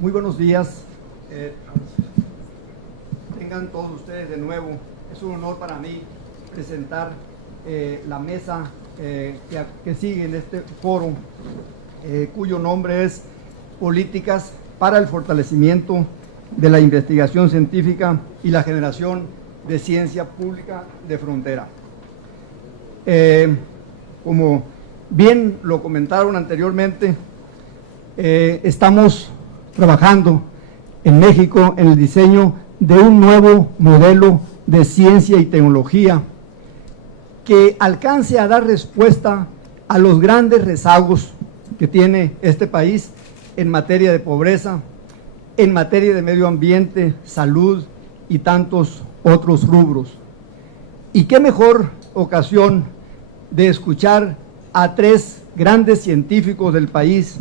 Muy buenos días. Tengan todos ustedes de nuevo. Es un honor para mí presentar la mesa que sigue en este foro, cuyo nombre es Políticas para el fortalecimiento de la investigación científica y la generación de ciencia pública de frontera. Como bien lo comentaron anteriormente, estamos trabajando en México en el diseño de un nuevo modelo de ciencia y tecnología que alcance a dar respuesta a los grandes rezagos que tiene este país en materia de pobreza, en materia de medio ambiente, salud y tantos otros rubros. Y qué mejor ocasión de escuchar a tres grandes científicos del país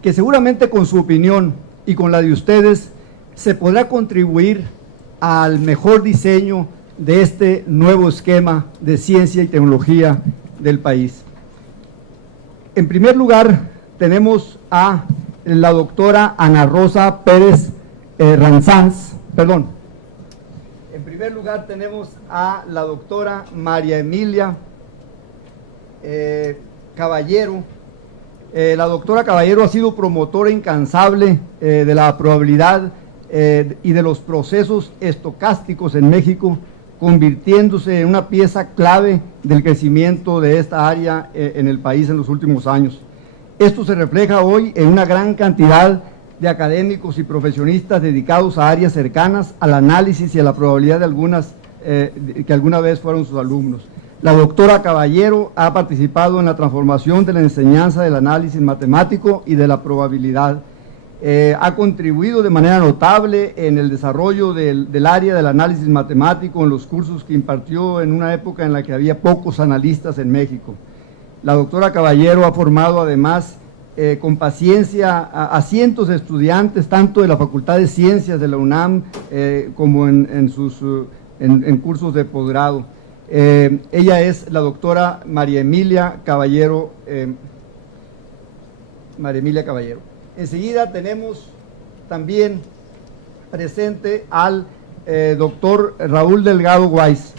que seguramente con su opinión y con la de ustedes se podrá contribuir al mejor diseño de este nuevo esquema de ciencia y tecnología del país. En primer lugar, tenemos a la doctora Ana Rosa Pérez Ranzanz, perdón. En primer lugar, tenemos a la doctora María Emilia Caballero. La doctora Caballero ha sido promotora incansable de la probabilidad y de los procesos estocásticos en México, convirtiéndose en una pieza clave del crecimiento de esta área en el país en los últimos años. Esto se refleja hoy en una gran cantidad de académicos y profesionistas dedicados a áreas cercanas al análisis y a la probabilidad de algunas que alguna vez fueron sus alumnos. La doctora Caballero ha participado en la transformación de la enseñanza del análisis matemático y de la probabilidad. Ha contribuido de manera notable en el desarrollo del área del análisis matemático en los cursos que impartió en una época en la que había pocos analistas en México. La doctora Caballero ha formado además con paciencia a cientos de estudiantes, tanto de la Facultad de Ciencias de la UNAM como en cursos de posgrado. Ella es la doctora María Emilia Caballero. Enseguida tenemos también presente al doctor Raúl Delgado Weiss.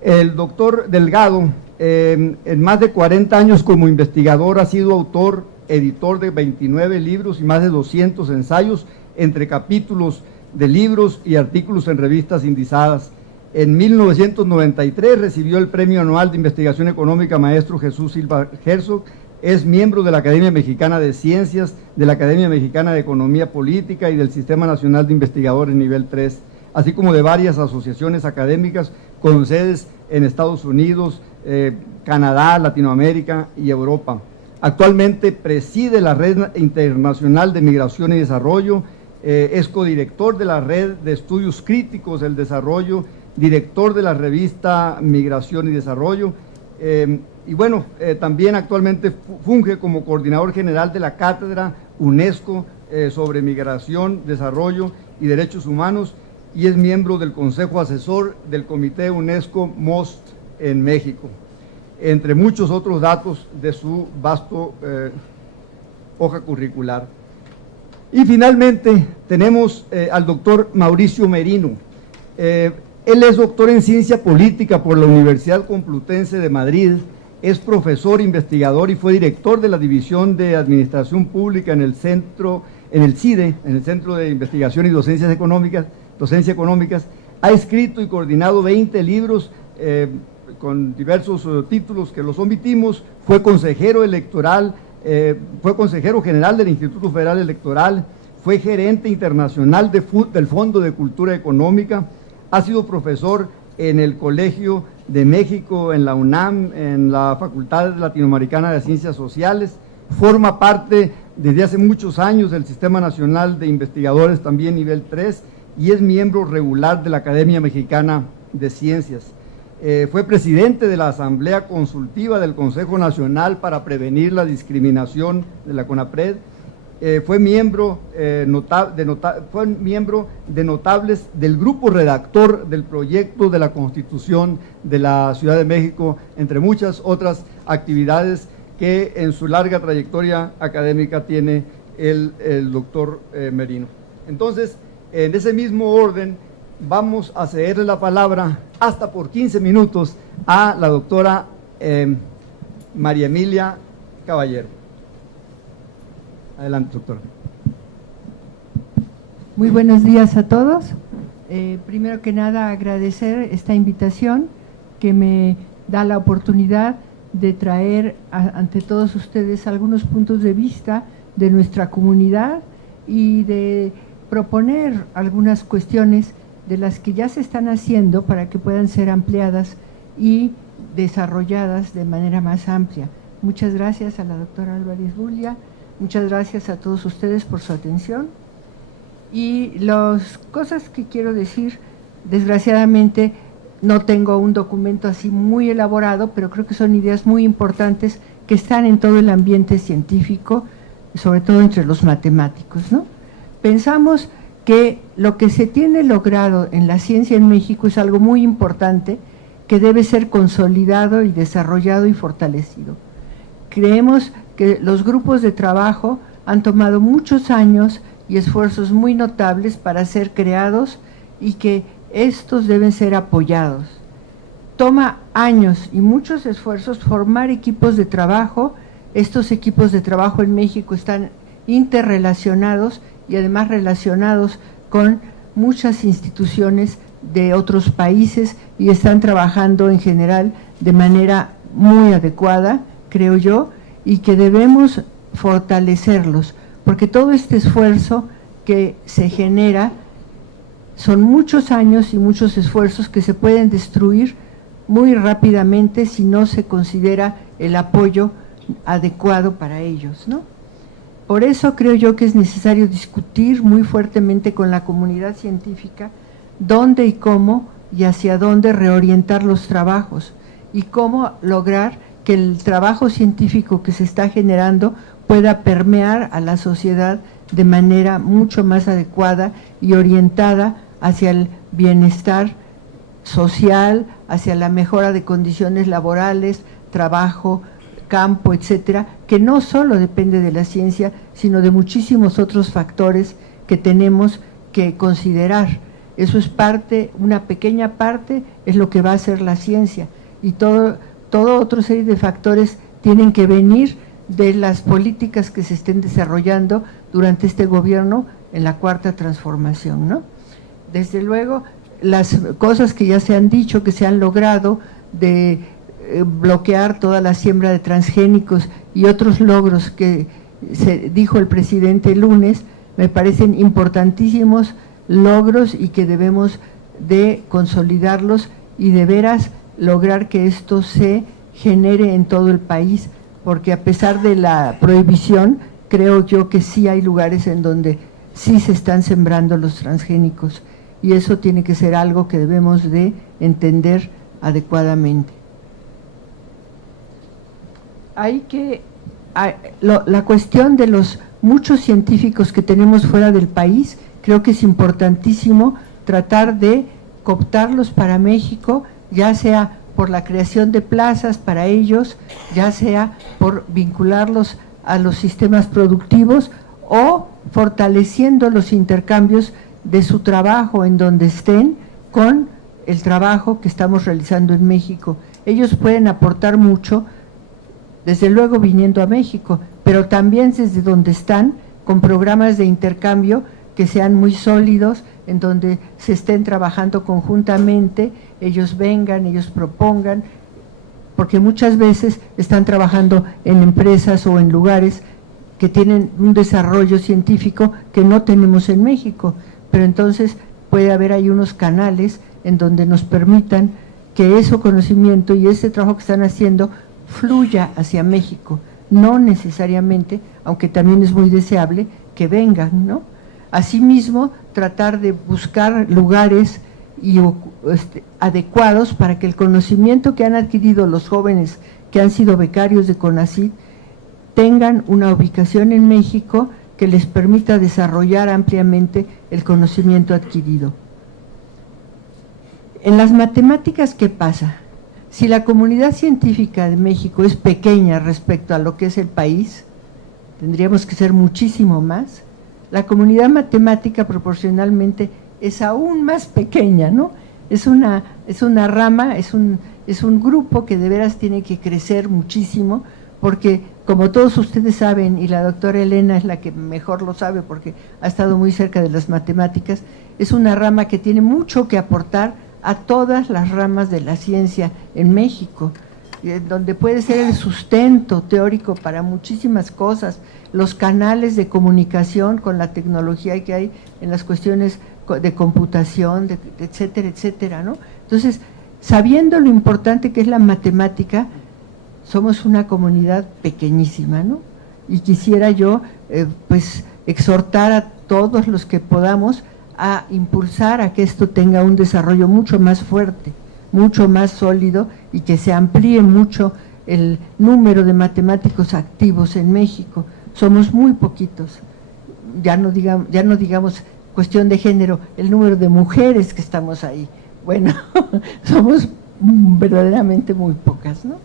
El doctor Delgado, en más de 40 años como investigador, ha sido autor, editor de 29 libros y más de 200 ensayos, entre capítulos de libros y artículos en revistas indizadas. En 1993 recibió el Premio Anual de Investigación Económica Maestro Jesús Silva Herzog. Es miembro de la Academia Mexicana de Ciencias, de la Academia Mexicana de Economía Política y del Sistema Nacional de Investigadores nivel 3, así como de varias asociaciones académicas con sedes en Estados Unidos, Canadá, Latinoamérica y Europa. Actualmente preside la Red Internacional de Migración y Desarrollo, es codirector de la Red de Estudios Críticos del Desarrollo, director de la revista Migración y Desarrollo, y bueno, también actualmente funge como coordinador general de la Cátedra UNESCO sobre Migración, Desarrollo y Derechos Humanos, y es miembro del Consejo Asesor del Comité UNESCO MOST en México, entre muchos otros datos de su vasto hoja curricular. Y finalmente tenemos al doctor Mauricio Merino. Él es doctor en Ciencia Política por la Universidad Complutense de Madrid, es profesor, investigador y fue director de la División de Administración Pública en el CIDE, en el Centro de Investigación y Docencia Económicas. Ha escrito y coordinado 20 libros con diversos títulos que los omitimos. Fue consejero electoral, fue consejero general del Instituto Federal Electoral, fue gerente internacional del Fondo de Cultura Económica, ha sido profesor en el Colegio de México, en la UNAM, en la Facultad Latinoamericana de Ciencias Sociales, forma parte desde hace muchos años del Sistema Nacional de Investigadores, también nivel 3, y es miembro regular de la Academia Mexicana de Ciencias. Fue presidente de la Asamblea Consultiva del Consejo Nacional para Prevenir la Discriminación de la CONAPRED. Fue miembro de notables del grupo redactor del proyecto de la Constitución de la Ciudad de México, entre muchas otras actividades que en su larga trayectoria académica tiene el doctor Merino. Entonces, en ese mismo orden, vamos a cederle la palabra hasta por 15 minutos a la doctora María Emilia Caballero. Adelante, doctora. Muy buenos días a todos. Primero que nada, agradecer esta invitación que me da la oportunidad de traer ante todos ustedes algunos puntos de vista de nuestra comunidad y de proponer algunas cuestiones de las que ya se están haciendo para que puedan ser ampliadas y desarrolladas de manera más amplia. Muchas gracias a la doctora Álvarez Bulla, muchas gracias a todos ustedes por su atención. Y las cosas que quiero decir, desgraciadamente no tengo un documento así muy elaborado, pero creo que son ideas muy importantes que están en todo el ambiente científico, sobre todo entre los matemáticos, ¿no? Pensamos que lo que se tiene logrado en la ciencia en México es algo muy importante que debe ser consolidado y desarrollado y fortalecido. Creemos que los grupos de trabajo han tomado muchos años y esfuerzos muy notables para ser creados y que estos deben ser apoyados. Toma años y muchos esfuerzos formar equipos de trabajo. Estos equipos de trabajo en México están interrelacionados y además relacionados con muchas instituciones de otros países y están trabajando en general de manera muy adecuada, creo yo, y que debemos fortalecerlos, porque todo este esfuerzo que se genera son muchos años y muchos esfuerzos que se pueden destruir muy rápidamente si no se considera el apoyo adecuado para ellos, ¿no? Por eso creo yo que es necesario discutir muy fuertemente con la comunidad científica dónde y cómo y hacia dónde reorientar los trabajos y cómo lograr que el trabajo científico que se está generando pueda permear a la sociedad de manera mucho más adecuada y orientada hacia el bienestar social, hacia la mejora de condiciones laborales, trabajo, campo, etcétera, que no solo depende de la ciencia, sino de muchísimos otros factores que tenemos que considerar. Eso es parte, una pequeña parte es lo que va a hacer la ciencia, y toda otra serie de factores tienen que venir de las políticas que se estén desarrollando durante este gobierno en la cuarta transformación, ¿no? Desde luego, las cosas que ya se han dicho, que se han logrado de bloquear toda la siembra de transgénicos y otros logros que se dijo el presidente el lunes, me parecen importantísimos logros y que debemos de consolidarlos y de veras lograr que esto se genere en todo el país, porque a pesar de la prohibición, creo yo que sí hay lugares en donde sí se están sembrando los transgénicos, y eso tiene que ser algo que debemos de entender adecuadamente. La cuestión de los muchos científicos que tenemos fuera del país, creo que es importantísimo tratar de cooptarlos para México, ya sea por la creación de plazas para ellos, ya sea por vincularlos a los sistemas productivos o fortaleciendo los intercambios de su trabajo en donde estén con el trabajo que estamos realizando en México. Ellos pueden aportar mucho, desde luego viniendo a México, pero también desde donde están, con programas de intercambio que sean muy sólidos, en donde se estén trabajando conjuntamente, ellos vengan, ellos propongan, porque muchas veces están trabajando en empresas o en lugares que tienen un desarrollo científico que no tenemos en México, pero entonces puede haber ahí unos canales en donde nos permitan que ese conocimiento y ese trabajo que están haciendo fluya hacia México, no necesariamente, aunque también es muy deseable que vengan, ¿no? Asimismo, tratar de buscar lugares adecuados para que el conocimiento que han adquirido los jóvenes que han sido becarios de CONACYT tengan una ubicación en México que les permita desarrollar ampliamente el conocimiento adquirido. En las matemáticas, ¿qué pasa? Si la comunidad científica de México es pequeña respecto a lo que es el país, tendríamos que ser muchísimo más. La comunidad matemática proporcionalmente es aún más pequeña, ¿no? Es una rama, es un grupo que de veras tiene que crecer muchísimo, porque como todos ustedes saben, y la doctora Elena es la que mejor lo sabe porque ha estado muy cerca de las matemáticas, es una rama que tiene mucho que aportar a todas las ramas de la ciencia en México, donde puede ser el sustento teórico para muchísimas cosas, los canales de comunicación con la tecnología que hay en las cuestiones de computación, etcétera, etcétera, ¿no? Entonces, sabiendo lo importante que es la matemática, somos una comunidad pequeñísima, ¿no? Y quisiera yo, pues, exhortar a todos los que podamos a impulsar a que esto tenga un desarrollo mucho más fuerte, mucho más sólido, y que se amplíe mucho el número de matemáticos activos en México. Somos muy poquitos, ya no digamos cuestión de género, el número de mujeres que estamos ahí. Bueno, somos verdaderamente muy pocas, ¿no?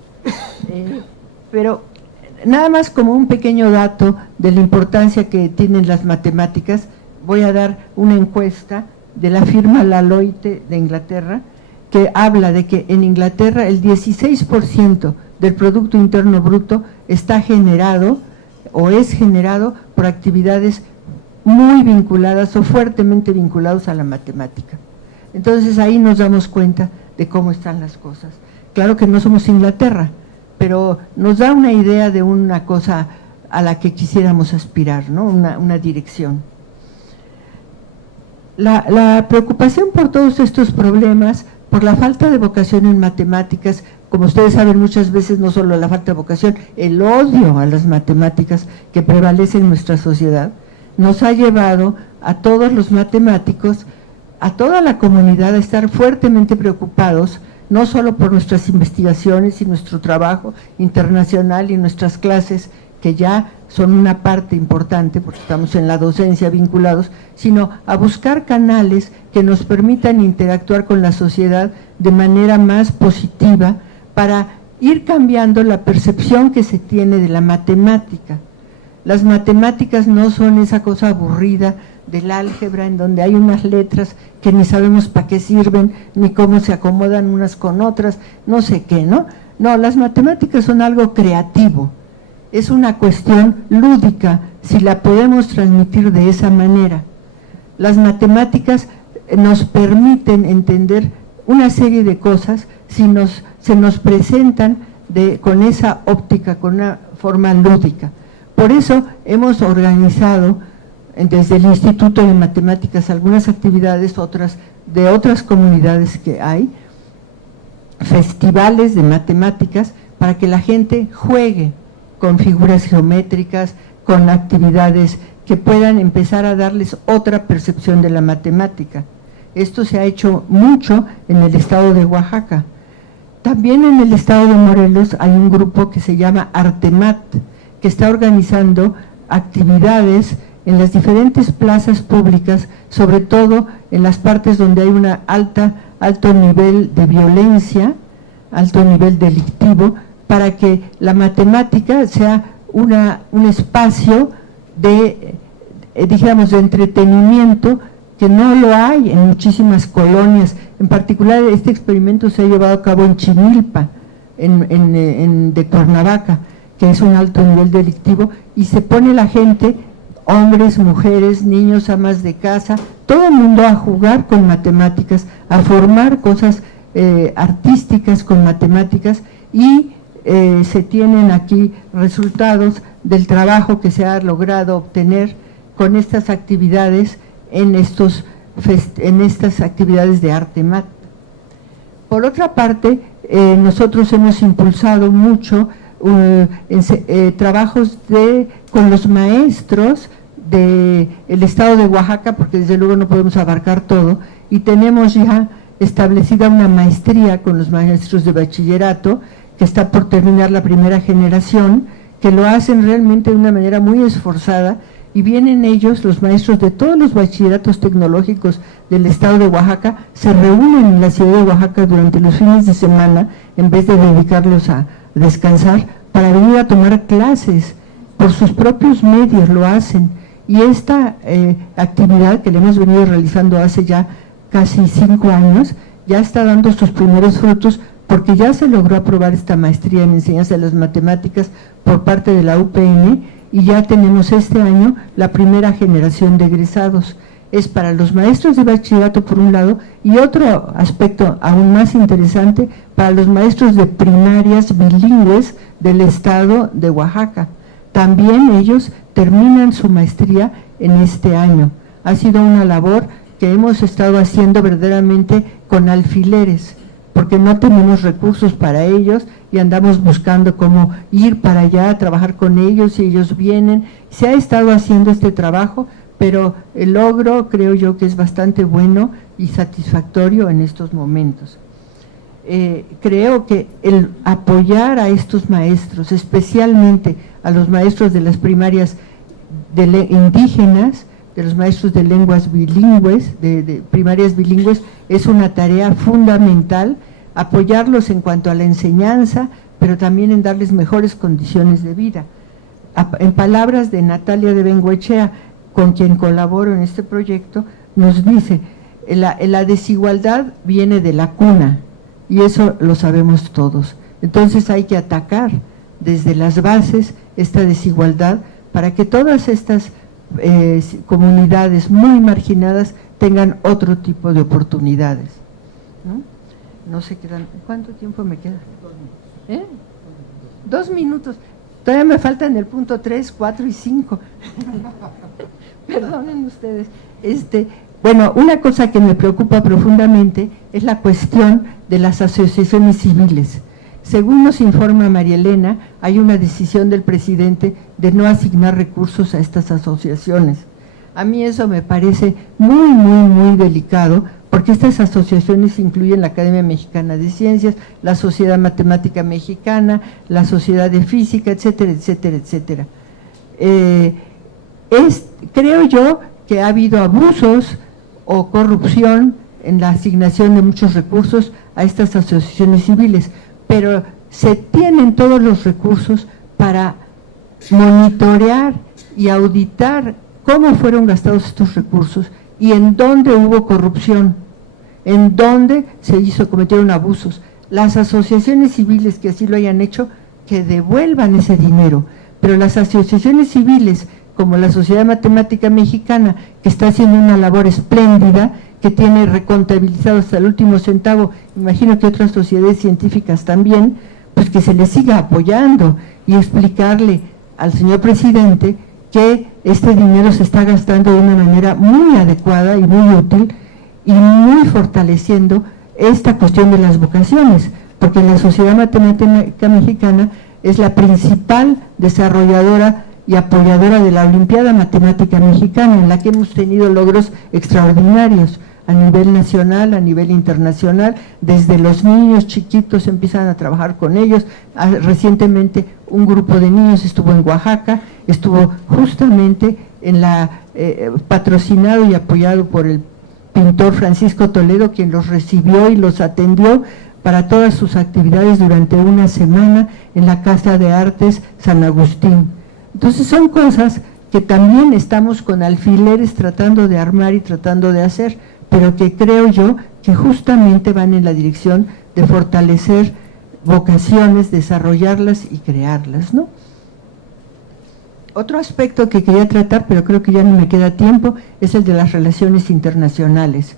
Pero nada más como un pequeño dato de la importancia que tienen las matemáticas, voy a dar una encuesta de la firma Laloite de Inglaterra, que habla de que en Inglaterra el 16% del Producto Interno Bruto está generado o es generado por actividades muy vinculadas o fuertemente vinculadas a la matemática. Entonces ahí nos damos cuenta de cómo están las cosas. Claro que no somos Inglaterra, pero nos da una idea de una cosa a la que quisiéramos aspirar, ¿no? Una dirección. La preocupación por todos estos problemas, por la falta de vocación en matemáticas, como ustedes saben, muchas veces no solo la falta de vocación, el odio a las matemáticas que prevalece en nuestra sociedad, nos ha llevado a todos los matemáticos, a toda la comunidad, a estar fuertemente preocupados, no solo por nuestras investigaciones y nuestro trabajo internacional y nuestras clases, que ya son una parte importante, porque estamos en la docencia vinculados, sino a buscar canales que nos permitan interactuar con la sociedad de manera más positiva, para ir cambiando la percepción que se tiene de la matemática. Las matemáticas no son esa cosa aburrida del álgebra en donde hay unas letras que ni sabemos para qué sirven, ni cómo se acomodan unas con otras, no sé qué, ¿no? No, las matemáticas son algo creativo, es una cuestión lúdica, si la podemos transmitir de esa manera. Las matemáticas nos permiten entender una serie de cosas si se nos presentan con esa óptica, con una forma lúdica. Por eso hemos organizado desde el Instituto de Matemáticas algunas actividades, otras de otras comunidades que hay, festivales de matemáticas, para que la gente juegue con figuras geométricas, con actividades que puedan empezar a darles otra percepción de la matemática. Esto se ha hecho mucho en el estado de Oaxaca. También en el estado de Morelos hay un grupo que se llama Artemat, que está organizando actividades en las diferentes plazas públicas, sobre todo en las partes donde hay un alto nivel de violencia, alto nivel delictivo, para que la matemática sea un espacio de entretenimiento, que no lo hay en muchísimas colonias. En particular, este experimento se ha llevado a cabo en Chinilpa, de Cuernavaca, que es un alto nivel delictivo, y se pone la gente, hombres, mujeres, niños, amas de casa, todo el mundo a jugar con matemáticas, a formar cosas artísticas con matemáticas, y se tienen aquí resultados del trabajo que se ha logrado obtener con estas actividades en estas actividades de Artemat. Por otra parte, nosotros hemos impulsado mucho trabajos con los maestros del estado de Oaxaca, porque desde luego no podemos abarcar todo, y tenemos ya establecida una maestría con los maestros de bachillerato, que está por terminar la primera generación, que lo hacen realmente de una manera muy esforzada, y vienen ellos, los maestros de todos los bachilleratos tecnológicos del estado de Oaxaca, se reúnen en la ciudad de Oaxaca durante los fines de semana, en vez de dedicarlos a descansar, para venir a tomar clases por sus propios medios lo hacen. Y esta actividad que le hemos venido realizando hace ya casi 5 años, ya está dando sus primeros frutos, porque ya se logró aprobar esta maestría en enseñanza de las matemáticas por parte de la UPN, y ya tenemos este año la primera generación de egresados. Es para los maestros de bachillerato por un lado, y otro aspecto aún más interesante, para los maestros de primarias bilingües del estado de Oaxaca. También ellos terminan su maestría en este año. Ha sido una labor que hemos estado haciendo verdaderamente con alfileres, porque no tenemos recursos para ellos y andamos buscando cómo ir para allá a trabajar con ellos, y ellos vienen. Se ha estado haciendo este trabajo, pero el logro creo yo que es bastante bueno y satisfactorio en estos momentos. Creo que el apoyar a estos maestros, especialmente a los maestros de las primarias indígenas, de los maestros de lenguas bilingües, de primarias bilingües, es una tarea fundamental, apoyarlos en cuanto a la enseñanza, pero también en darles mejores condiciones de vida. En palabras de Natalia de Bengoechea, con quien colaboro en este proyecto, nos dice, la desigualdad viene de la cuna, y eso lo sabemos todos. Entonces hay que atacar desde las bases esta desigualdad para que todas estas comunidades muy marginadas tengan otro tipo de oportunidades. No sé, ¿cuánto tiempo me queda? 2 minutos. Todavía me faltan el punto 3, 4 y 5. Perdonen ustedes. Bueno, una cosa que me preocupa profundamente es la cuestión de las asociaciones civiles. Según nos informa María Elena, hay una decisión del presidente de no asignar recursos a estas asociaciones. A mí eso me parece muy, muy, muy delicado, porque estas asociaciones incluyen la Academia Mexicana de Ciencias, la Sociedad Matemática Mexicana, la Sociedad de Física, etcétera, etcétera, etcétera. Creo yo que ha habido abusos o corrupción en la asignación de muchos recursos a estas asociaciones civiles, pero se tienen todos los recursos para monitorear y auditar cómo fueron gastados estos recursos y en dónde hubo corrupción, en dónde cometieron abusos. Las asociaciones civiles que así lo hayan hecho, que devuelvan ese dinero, pero las asociaciones civiles como la Sociedad Matemática Mexicana, que está haciendo una labor espléndida, que tiene recontabilizado hasta el último centavo, imagino que otras sociedades científicas también, pues que se les siga apoyando y explicarle al señor presidente que este dinero se está gastando de una manera muy adecuada y muy útil y muy fortaleciendo esta cuestión de las vocaciones, porque la Sociedad Matemática Mexicana es la principal desarrolladora y apoyadora de la Olimpiada Matemática Mexicana, en la que hemos tenido logros extraordinarios a nivel nacional, a nivel internacional. Desde los niños chiquitos empiezan a trabajar con ellos. Recientemente un grupo de niños estuvo en Oaxaca, estuvo justamente en patrocinado y apoyado por el pintor Francisco Toledo, quien los recibió y los atendió para todas sus actividades durante una semana en la Casa de Artes San Agustín. Entonces son cosas que también estamos con alfileres tratando de armar y tratando de hacer, pero que creo yo que justamente van en la dirección de fortalecer vocaciones, desarrollarlas y crearlas, ¿no? Otro aspecto que quería tratar, pero creo que ya no me queda tiempo, es el de las relaciones internacionales,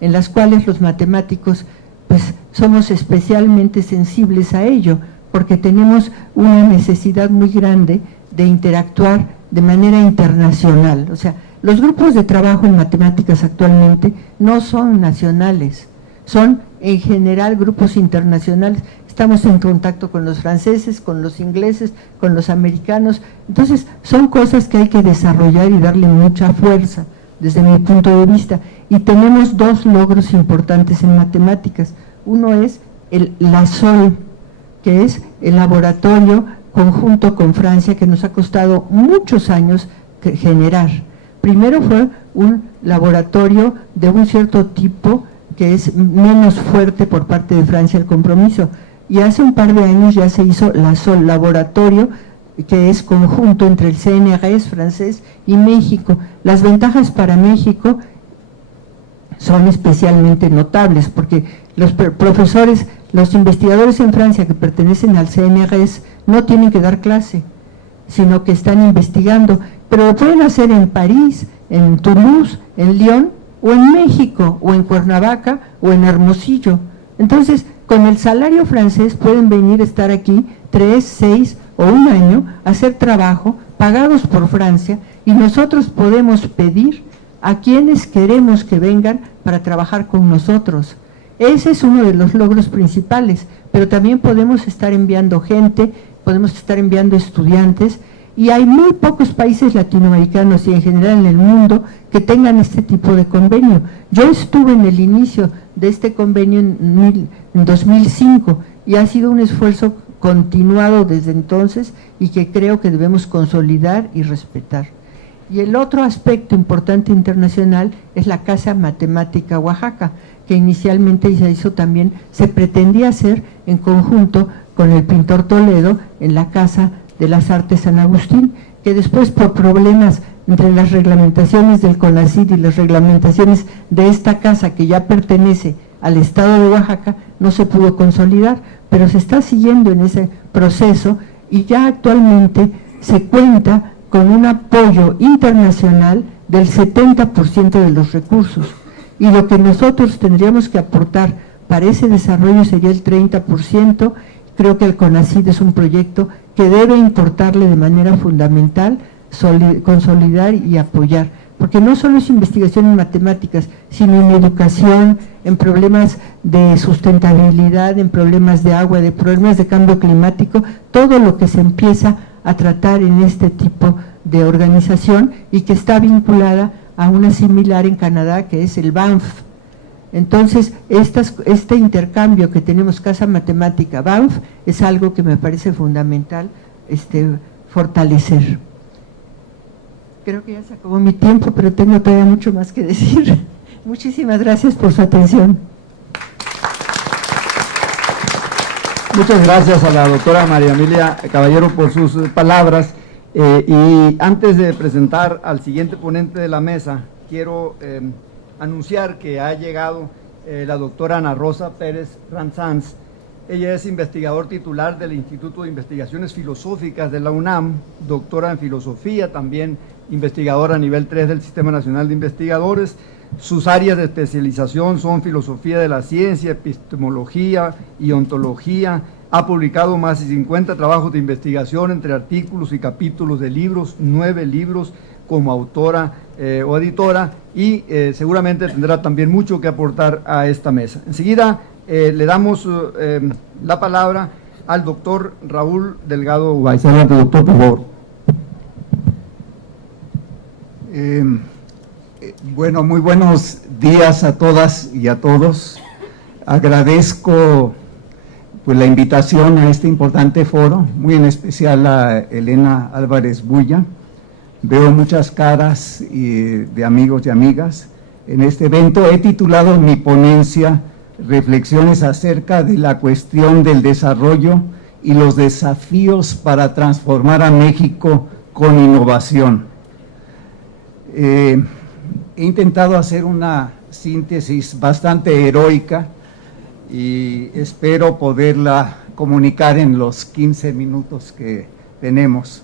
en las cuales los matemáticos pues somos especialmente sensibles a ello, porque tenemos una necesidad muy grande de interactuar de manera internacional. O sea, los grupos de trabajo en matemáticas actualmente no son nacionales, son en general grupos internacionales. Estamos en contacto con los franceses, con los ingleses, con los americanos. Entonces, son cosas que hay que desarrollar y darle mucha fuerza desde mi punto de vista. Y tenemos 2 logros importantes en matemáticas. Uno es el LASOL, que es el laboratorio conjunto con Francia, que nos ha costado muchos años generar. Primero fue un laboratorio de un cierto tipo que es menos fuerte por parte de Francia el compromiso, y hace un par de años ya se hizo LASOL, laboratorio que es conjunto entre el CNRS francés y México. Las ventajas para México son especialmente notables, porque los profesores, los investigadores en Francia que pertenecen al CNRS no tienen que dar clase, sino que están investigando, pero lo pueden hacer en París, en Toulouse, en Lyon, o en México, o en Cuernavaca, o en Hermosillo. Entonces, con el salario francés pueden venir a estar aquí 3, 6 o 1 año a hacer trabajo pagados por Francia, y nosotros podemos pedir a quienes queremos que vengan para trabajar con nosotros. Ese es uno de los logros principales, pero también podemos estar enviando gente, podemos estar enviando estudiantes, y hay muy pocos países latinoamericanos y en general en el mundo que tengan este tipo de convenio. Yo estuve en el inicio de este convenio en 2005 y ha sido un esfuerzo continuado desde entonces y que creo que debemos consolidar y respetar. Y el otro aspecto importante internacional es la Casa Matemática Oaxaca, que inicialmente se hizo también, se pretendía hacer en conjunto con el pintor Toledo en la Casa de las Artes San Agustín, que después por problemas entre las reglamentaciones del CONACYT y las reglamentaciones de esta casa que ya pertenece al estado de Oaxaca, no se pudo consolidar, pero se está siguiendo en ese proceso y ya actualmente se cuenta con un apoyo internacional del 70% de los recursos, y lo que nosotros tendríamos que aportar para ese desarrollo sería el 30%. Creo que el CONACYT es un proyecto que debe importarle de manera fundamental, consolidar y apoyar, porque no solo es investigación en matemáticas, sino en educación, en problemas de sustentabilidad, en problemas de agua, de problemas de cambio climático, todo lo que se empieza a tratar en este tipo de organización y que está vinculada a una similar en Canadá, que es el Banff. Entonces, este intercambio que tenemos Casa Matemática Banff es algo que me parece fundamental fortalecer. Creo que ya se acabó mi tiempo, pero tengo todavía mucho más que decir. Muchísimas gracias por su atención. Muchas gracias a la doctora María Emilia Caballero por sus palabras. Y antes de presentar al siguiente ponente de la mesa, quiero anunciar que ha llegado la doctora Ana Rosa Pérez Ranzanz. Ella es investigador titular del Instituto de Investigaciones Filosóficas de la UNAM, doctora en filosofía, también investigadora a nivel 3 del Sistema Nacional de Investigadores. Sus áreas de especialización son filosofía de la ciencia, epistemología y ontología. Ha publicado más de 50 trabajos de investigación entre artículos y capítulos de libros, 9 libros como autora o editora, y seguramente tendrá también mucho que aportar a esta mesa. Enseguida le damos la palabra al doctor Raúl Delgado Weiss. Adelante, doctor, por favor. Bueno, muy buenos días a todas y a todos. Agradezco pues la invitación a este importante foro, muy en especial a Elena Álvarez Bulla. Veo muchas caras de amigos y amigas en este evento. He titulado mi ponencia Reflexiones acerca de la cuestión del desarrollo y los desafíos para transformar a México con innovación. He intentado hacer una síntesis bastante heroica y espero poderla comunicar en los 15 minutos que tenemos.